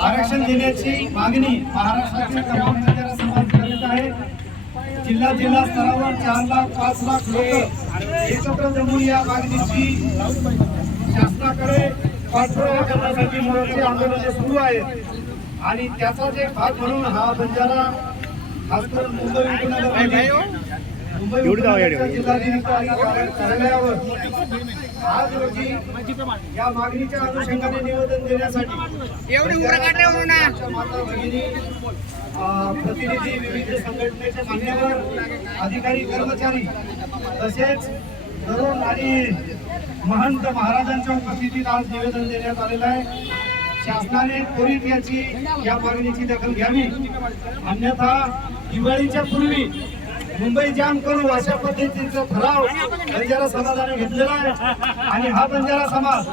आरक्षण देण्याची मागणी महाराष्ट्रातील तमाम समाज आहे जिल्हा जिल्हा स्तरावर चार लाख पाच लाख लोक एकत्र जमून या मागणीची शासनाकडे पाठपुरावा करण्यासाठी मोर्चे आंदोलन सुरू आहेत. आणि त्याचा जे भाग म्हणून हा बंजारा खास करून मुंबई उपनगर एवढी जाऊ कार्यालयावर आज रोजी या मागणीच्या अनुषंगाने निवेदन देण्यासाठी एवढी माता भगिनी प्रतिनिधी विविध संघटनेचे मान्यवर अधिकारी कर्मचारी तसेच तरुण आणि महंत महाराजांच्या उपस्थितीत आज निवेदन देण्यात आलेलं आहे शासनाने त्वरित याची या मागणीची दखल घ्यावी अन्यथा दिवाळीच्या पूर्वी मुंबई जाम करू अशा पद्धतीचा ठराव बंजारा समाजाने घेतलेला आहे. आणि हा बंजारा समाज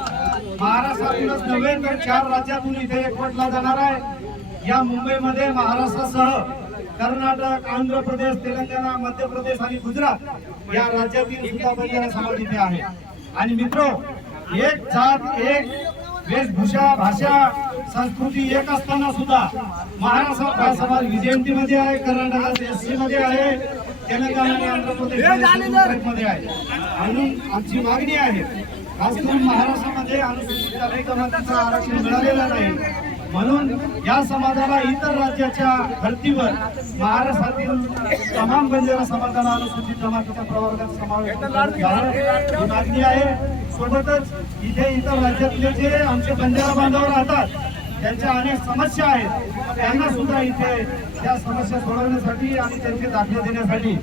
महाराष्ट्रातूनच नव्हे तर चार राज्यातून इथे एकवटला जाणार आहे. या मुंबईमध्ये महाराष्ट्रासह कर्नाटक आंध्र प्रदेश तेलंगणा मध्य प्रदेश आणि गुजरात या राज्यातील सुद्धा बंजारा समाज इथे आहे. आणि मित्र एक जात एक वेशभूषा भाषा संस्कृती एक असताना सुद्धा महाराष्ट्रात हा समाज विजयंतीमध्ये आहे कर्नाटकात एससी मध्ये आहे. तेलंगणा आणि आंध्र प्रदेशमध्ये आहे. म्हणून आमची मागणी आहे. खास करून महाराष्ट्रामध्ये अनुसूचित जमातीचं आरक्षण मिळालेलं नाही. म्हणून या समाजाला इतर राज्याच्या धर्तीवर महाराष्ट्रातील तमाम बंजारा समाजाला अनुसूचित जमातीच्या प्रवर्गात समावेश मागणी आहे. सोबतच इथे इतर राज्यातले जे आमचे बंजारा बांधव राहतात त्यांच्या अनेक समस्या आहेत. त्यांना सुद्धा इथे त्या समस्या सोडवण्यासाठी आणि त्यांचे दाखले देण्यासाठी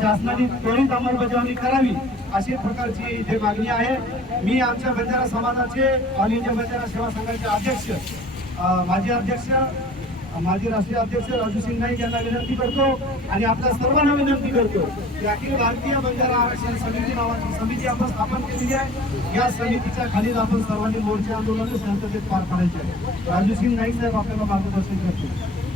शासनाने त्वरित अंमलबजावणी करावी अशी प्रकारची इथे मागणी आहे. मी आमच्या बंजारा समाजाचे ऑल इंडिया बंजारा सेवा संघाचे अध्यक्ष माजी अध्यक्ष माजी राष्ट्रीय अध्यक्ष राजू सिंग नाईक यांना विनंती करतो आणि आपल्या सर्वांना विनंती करतो की अखिल भारतीय बंजारा आरक्षण समिती नावाची समिती आपण स्थापन केलेली आहे. या समितीच्या खाली आपण सर्वांनी मोर्चा आंदोलन शांततेत पार पाडायचे आहे. राजू सिंग नाईक साहेब आपल्याला मार्गदर्शन करतो